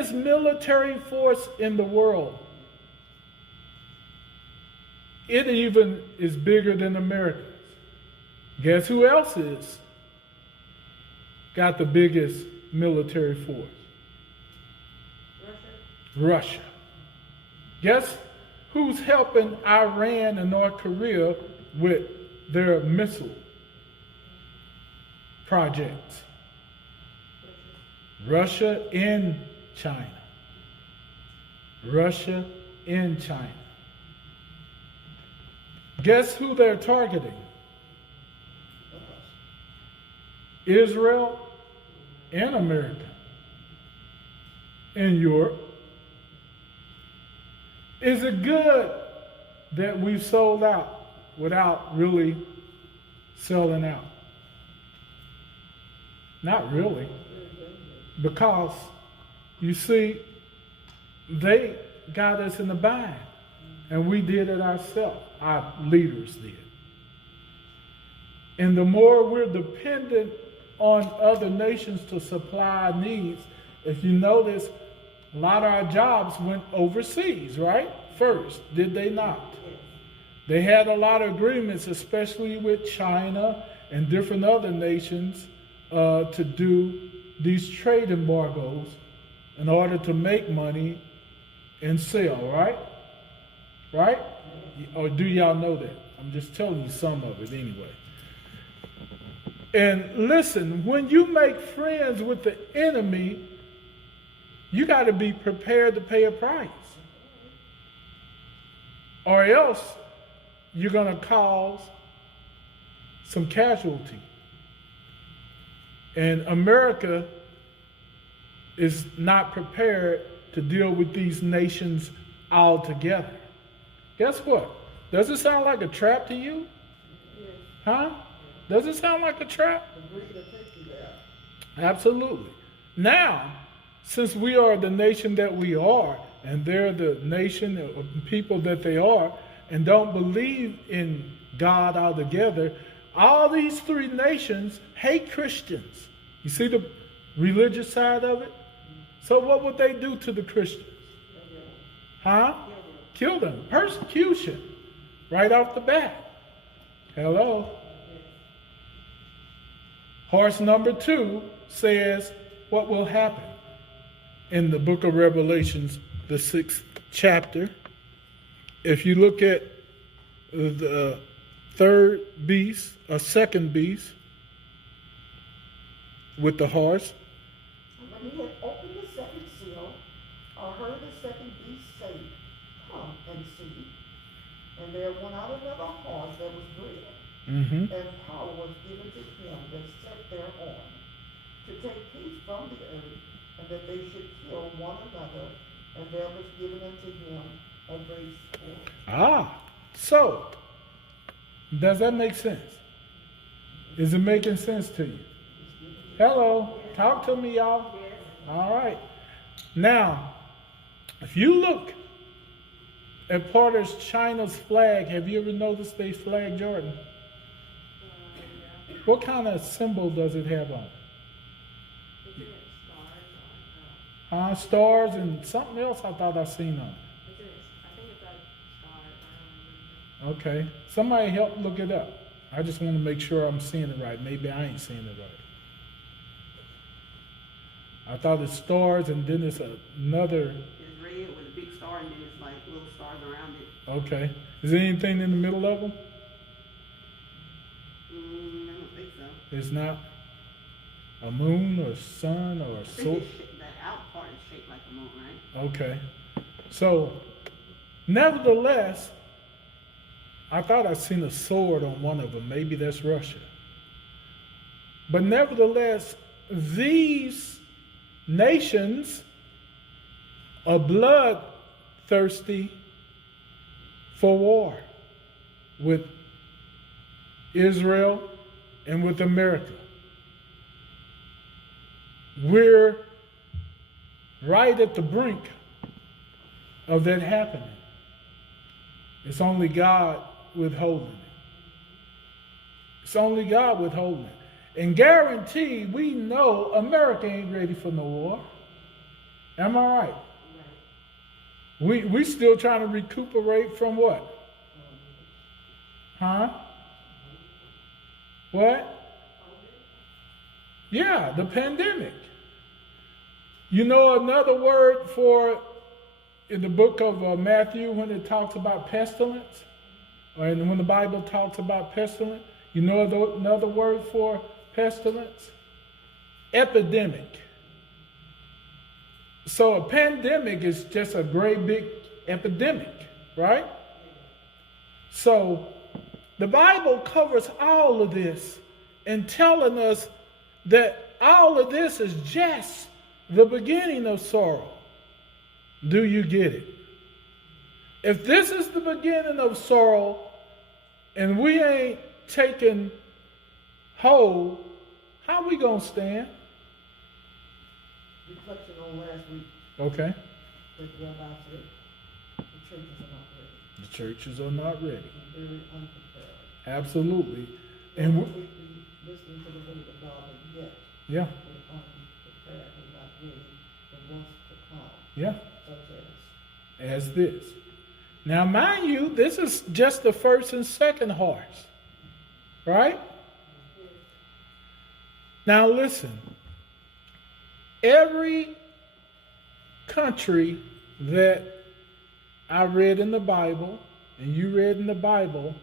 biggest military force in the world. It even is bigger than America's. Guess who else is? Got the biggest military force? Russia. Guess who's helping Iran and North Korea with their missile projects? Russia and China. Russia and China. Guess who they're targeting? Israel and America and Europe. Is it good that we've sold out without really selling out? Not really. Because, you see, they got us in the bind. And we did it ourselves. Our leaders did. And the more we're dependent on other nations to supply our needs, if you notice, a lot of our jobs went overseas, right? First, did they not? They had a lot of agreements, especially with China and different other nations, to do these trade embargoes in order to make money and sell, right? Right? Or do y'all know that? I'm just telling you some of it anyway. And listen, when you make friends with the enemy, you got to be prepared to pay a price. Or else you're going to cause some casualty. And America is not prepared to deal with these nations altogether. Guess what? Does it sound like a trap to you? Yes. Huh? Does it sound like a trap? Absolutely. Now, since we are the nation that we are, and they're the nation of people that they are, and don't believe in God altogether, all these three nations hate Christians. You see the religious side of it? So what would they do to the Christians? Huh? Kill them. Persecution. Right off the bat. Hello? Horse number 2 says what will happen in the book of Revelations, the 6th chapter. If you look at the third beast, a second beast with the horse. When he had opened the second seal, I heard the second beast say, "Come and see." And there went out another horse that was red, and power was given to him that sat thereon, to take peace from the earth, and that they should kill one another, and there was given unto him a great sword. So, does that make sense? Is it making sense to you? Hello, talk to me, y'all. All right. Now, if you look at part of China's flag, have you ever noticed they flag, Jordan? What kind of symbol does it have on it? Stars and something else I thought I seen on it. I think it's stars. Okay. Somebody help look it up. I just want to make sure I'm seeing it right. Maybe I ain't seeing it right. I thought it's stars and then it's another. It's red with a big star and then it's like little stars around it. Okay. Is there anything in the middle of them? I don't think so. It's not a moon or sun or I a think soul? that out part is shaped like a moon, right? Okay. So, nevertheless, I thought I'd seen a sword on one of them. Maybe that's Russia. But nevertheless, these nations are bloodthirsty for war with Israel and with America. We're right at the brink of that happening. It's only God withholding it. It's only God withholding it. And guarantee, we know America ain't ready for no war. Am I right? Right. We still trying to recuperate from what? Huh? What? Yeah, the pandemic. You know another word for in the book of Matthew when it talks about pestilence, or when the Bible talks about pestilence, you know another word for pestilence? Epidemic. So a pandemic is just a great big epidemic, right? So the Bible covers all of this and telling us that all of this is just the beginning of sorrow. Do you get it? If this is the beginning of sorrow and we ain't taking hold, how we gonna stand? Reflection on last week, Okay. that Rabbi said, the churches are not ready. The churches are not ready. They're very unprepared. Absolutely. And Last week we listened to the word of God, but yet yeah, we're unprepared and not ready for what's to come, yeah, such as as this. Now, mind you, this is just the first and second horse, right? Now, listen. Every country that I read in the Bible, and you read in the Bible,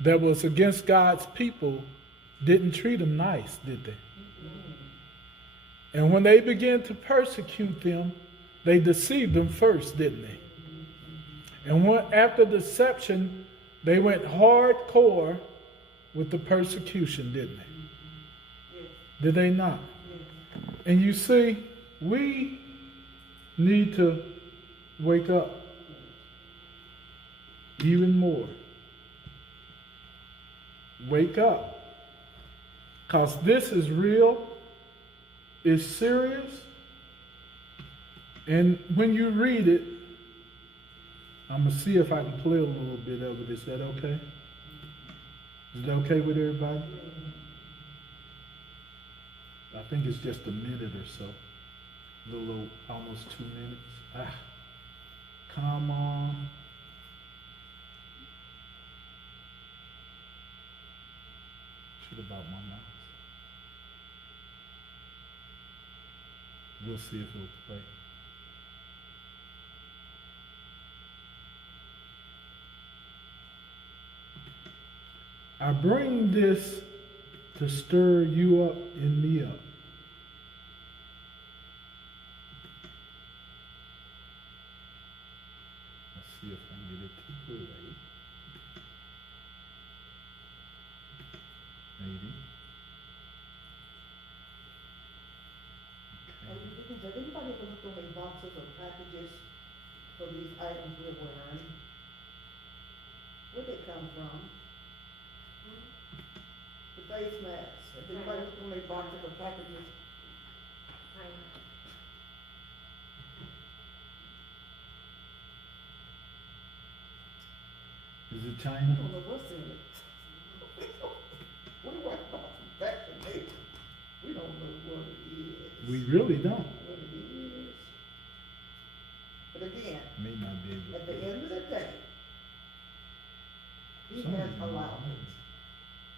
that was against God's people, didn't treat them nice, did they? And when they began to persecute them, they deceived them first, didn't they? And after deception, they went hardcore with the persecution, didn't they? Did they not? And you see, we need to wake up even more. Wake up. Because this is real, it's serious, and when you read it, I'm going to see if I can play a little bit of it. Is that okay? Is that okay with everybody? I think it's just a minute or so. A little, almost 2 minutes. Come on. Shit about my mouse. We'll see if it'll play. I bring this to stir you up and me up. Let's see if I can get it to play. Maybe. Has anybody ever looked on the boxes or packages for these items we're wearing? Where'd they come from? The face masks. Has anybody looked on their boxes or packages? Is it I China? don't know what's in it. We worry about vaccination. We don't know what it is. We really don't. What it is. But again, May not be able at to. the end of the day, he Some has of them allowed don't. it.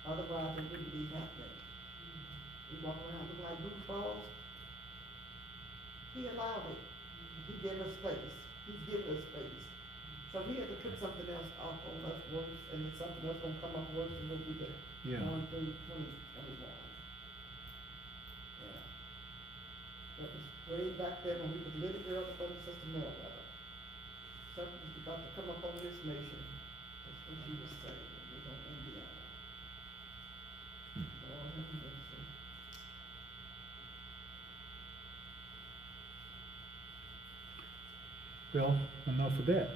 Otherwise, it wouldn't be happening. We walk around looking like goofballs. He allowed it. He gave us space. He's given us space. So we had to put something else off on us worse, and it's something else gonna come up worse than what we did. Yeah. Going through 2021. Yeah. That was way back then when we was little girls up on Sister Meriwether. Something was about to come up on this nation. That's what she was saying. It was on Indiana. Lord have mercy. Well, enough of that.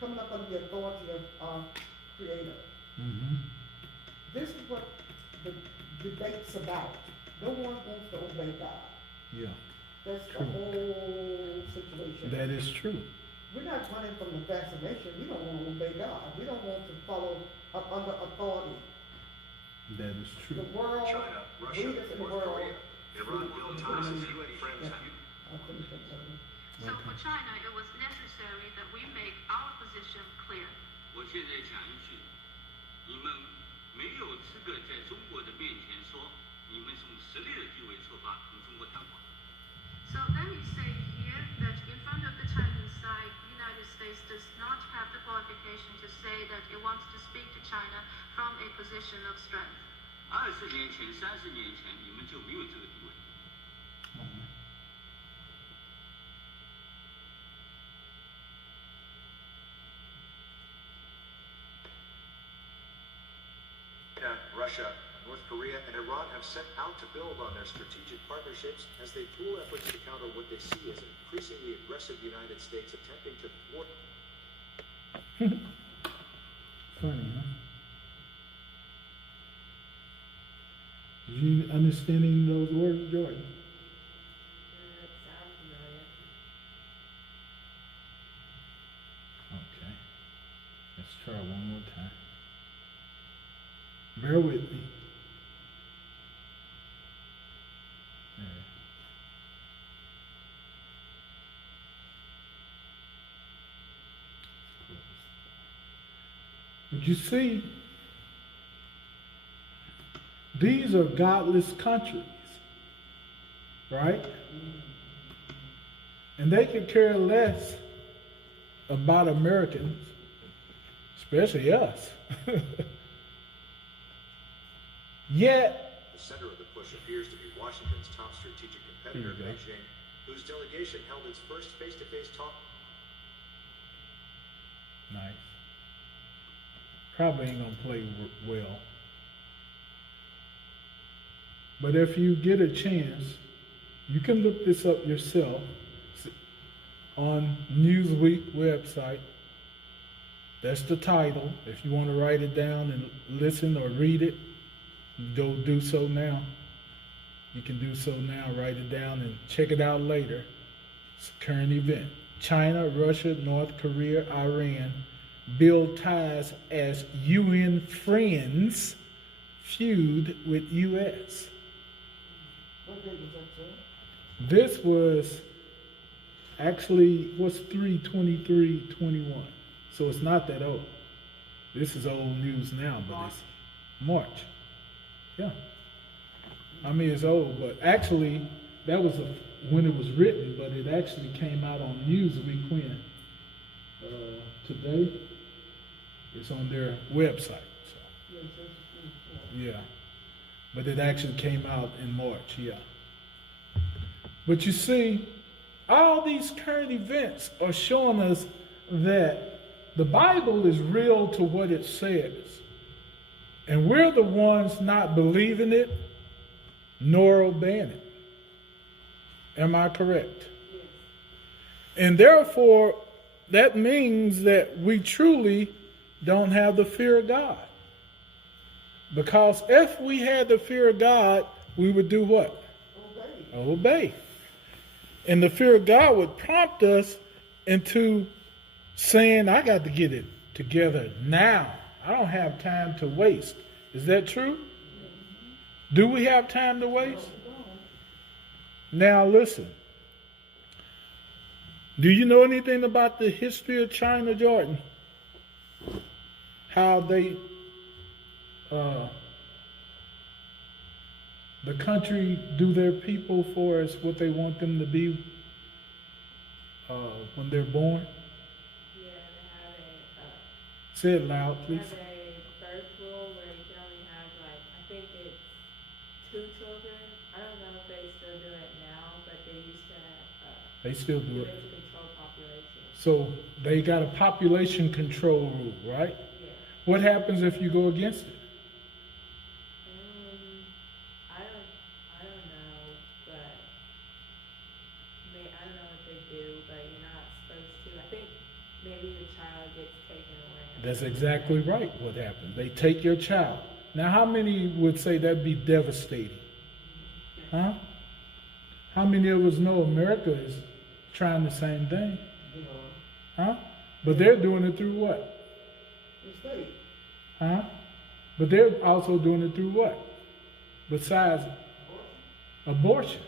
Coming up under the authority of our Creator. Mm-hmm. This is what the debate's about. No one wants to obey God. Yeah, That's the True. whole situation. that is true. We're not running from the vaccination. We don't want to obey God. We don't want to follow up under authority. That is The true. world, China, Russia, leaders in the North world Korea. Iran built ties as UN friends have. I think that's better. So for China, it was necessary that we make our position clear. 我现在讲一句，你们没有资格在中国的面前说你们从实力的地位出发同中国谈话。So let me say here that in front of the Chinese side, the United States does not have the qualification to say that it wants to speak to China from a position of strength. 20年前、30年前，你们就没有这个地位。 China, Russia, North Korea, and Iran have set out to build on their strategic partnerships as they pool efforts to counter what they see as an increasingly aggressive United States attempting to thwart. Funny, huh? Did you understand any of those words, Jordan? Sounds familiar. Okay. Let's try one more time. Bear with me. There. But you see, these are godless countries, right? And they could care less about Americans, especially us. Yet, The center of the push appears to be Washington's top strategic competitor, Here you go. Beijing, whose delegation held its first face-to-face talk. nice. Probably ain't gonna play well. But if you get a chance, you can look this up yourself on Newsweek website. That's the title. If you want to write it down and listen or read it, go do so now. You can do so now. Write it down and check it out later. It's a current event. China, Russia, North Korea, Iran build ties as UN friends feud with U.S. What date was that, sir? This was actually, what's 3/23/21? So it's not that old. This is old news now, but it's March. Yeah. I mean, it's old, but actually, that was when it was written, but it actually came out on Newsweek when? Today? It's on their website. So. Yes, that's 24. Yeah. But it actually came out in March, yeah. But you see, all these current events are showing us that the Bible is real to what it says. And we're the ones not believing it nor obeying it. Am I correct? Yes. And therefore, that means that we truly don't have the fear of God. Because if we had the fear of God, we would do what? Obey. Obey. And the fear of God would prompt us into saying, I got to get it together now. I don't have time to waste. Is that true? Do we have time to waste? Now listen. Do you know anything about the history of China, Jordan? How they, the country do their people for us what they want them to be when they're born? Yeah, they have a Say it loud, please. have a birth rule where you can only have I think it's 2 children. I don't know if they still do it now, but they used to They still do do it it. to control population. So they got a population control rule, right? Yeah. What happens if you go against it? I don't know, but I don't know what they do, but you're not supposed to. I think maybe the child gets taken away. That's exactly right what happened. They take your child. Now, how many would say that'd be devastating? Huh? How many of us know America is trying the same thing? You know, Huh? But they're doing it through what? the state. Huh? But they're also doing it through what? Besides, abortion.